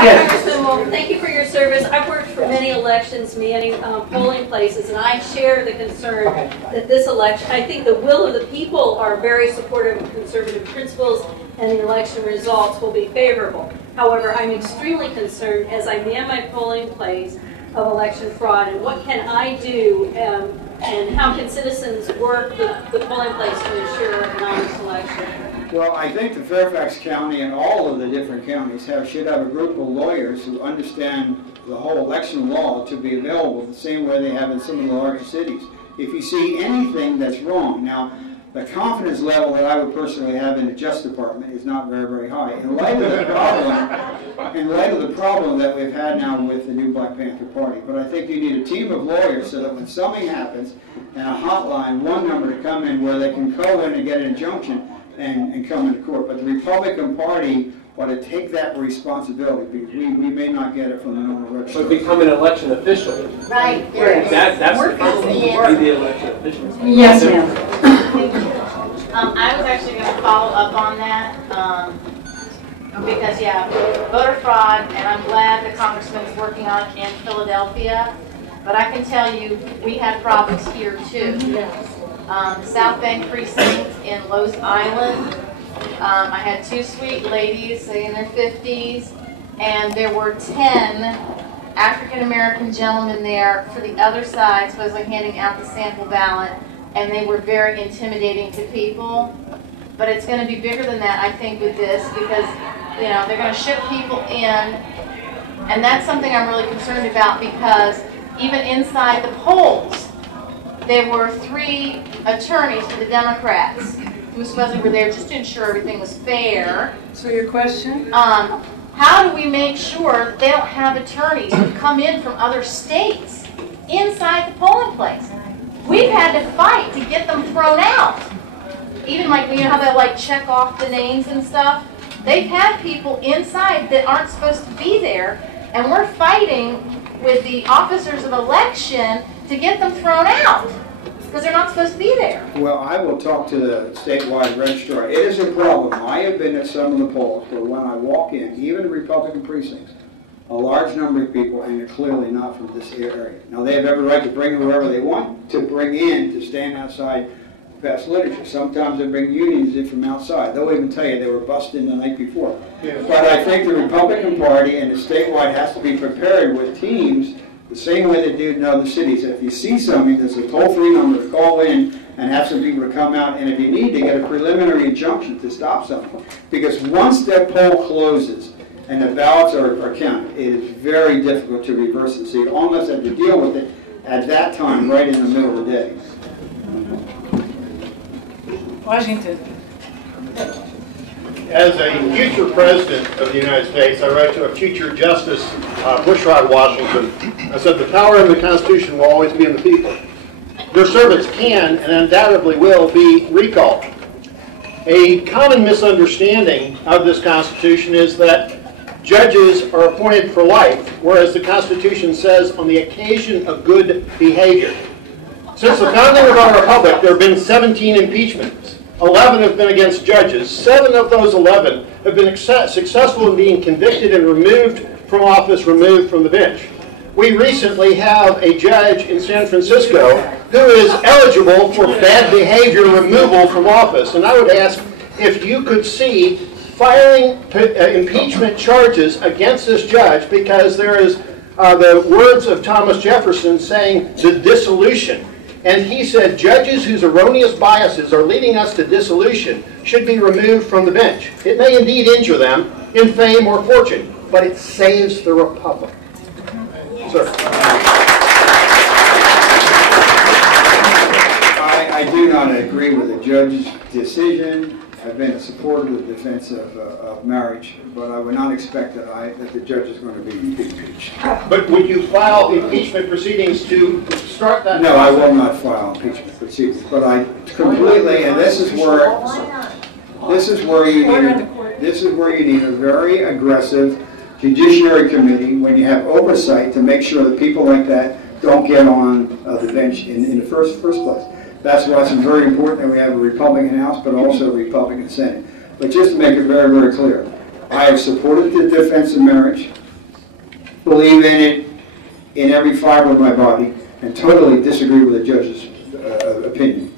Congressman, well, thank you for your service. I've worked for many elections, manning polling places, and I share the concern that this election, I think the will of the people are very supportive of conservative principles, and the election results will be favorable. However, I'm extremely concerned as I man my polling place of election fraud, and what can I do, and how can citizens work the polling place to ensure an honest election? Well, I think the Fairfax County and all of the different counties should have a group of lawyers who understand the whole election law to be available the same way they have in some of the larger cities. If you see anything that's wrong, now the confidence level that I would personally have in the Justice Department is not very, very high. In light of the problem that we've had now with the new Black Panther Party, but I think you need a team of lawyers so that when something happens, and a hotline, one number to come in where they can go in and get an injunction and come into court. But the Republican Party ought to take that responsibility, because we may not get it from the normal registrar. But become an election official. Right. That's the first thing. Be the election official. Yes, ma'am. I was actually going to follow up on that because, yeah, voter fraud, and I'm glad the congressman is working on it in Philadelphia. But I can tell you, we had problems here too. South Bank precinct in Los Island. I had two sweet ladies, say in their 50s, and there were 10 African-American gentlemen there for the other side, supposedly handing out the sample ballot, and they were very intimidating to people. But it's going to be bigger than that, I think, with this, because they're going to ship people in, and that's something I'm really concerned about, because even inside the polls, there were 3 attorneys for the Democrats who supposedly were there just to ensure everything was fair. So your question? How do we make sure that they don't have attorneys who come in from other states inside the polling place? We've had to fight to get them thrown out. Even how they check off the names and stuff. They've had people inside that aren't supposed to be there, and we're fighting with the officers of election to get them thrown out because they're not supposed to be there. Well, I will talk to the statewide registrar. It is a problem. I have been at some of the polls where when I walk in, even in Republican precincts, a large number of people, and they're clearly not from this area. Now, they have every right to bring whoever they want to bring in to stand outside pass literature. Sometimes they bring unions in from outside. They'll even tell you they were busted the night before. Yeah. But I think the Republican Party and the statewide has to be prepared with teams the same way they do in other cities. If you see something, there's a toll-free number to call in and have some people to come out, and if you need to get a preliminary injunction to stop something. Because once that poll closes and the ballots are counted, it is very difficult to reverse it. So you almost have to deal with it at that time, right in the middle of the day. Washington. As a future president of the United States, I wrote to a future Justice Bushrod Washington. I said, the power of the Constitution will always be in the people. Your servants can and undoubtedly will be recalled. A common misunderstanding of this Constitution is that judges are appointed for life, whereas the Constitution says on the occasion of good behavior. Since the founding of our republic, there have been 17 impeachments. 11 have been against judges. 7 of those 11 have been successful in being convicted and removed from office, removed from the bench. We recently have a judge in San Francisco who is eligible for bad behavior removal from office. And I would ask if you could see filing impeachment charges against this judge, because there is the words of Thomas Jefferson saying the dissolution. And he said judges whose erroneous biases are leading us to dissolution should be removed from the bench. It may indeed injure them in fame or fortune, but it saves the republic. Yes. Sir. I do not agree with the judge's decision. I've been a supporter of the defense of marriage, but I would not expect that the judge is going to be impeached. But would you file impeachment proceedings to start that? No, I will not file impeachment proceedings. But I completely, and this is where you need a very aggressive judiciary committee when you have oversight to make sure that people like that don't get on the bench in the first place. That's why it's very important that we have a Republican House, but also a Republican Senate. But just to make it very, very clear, I have supported the defense of marriage. believe in it in every fiber of my body and totally disagree with the judge's opinion.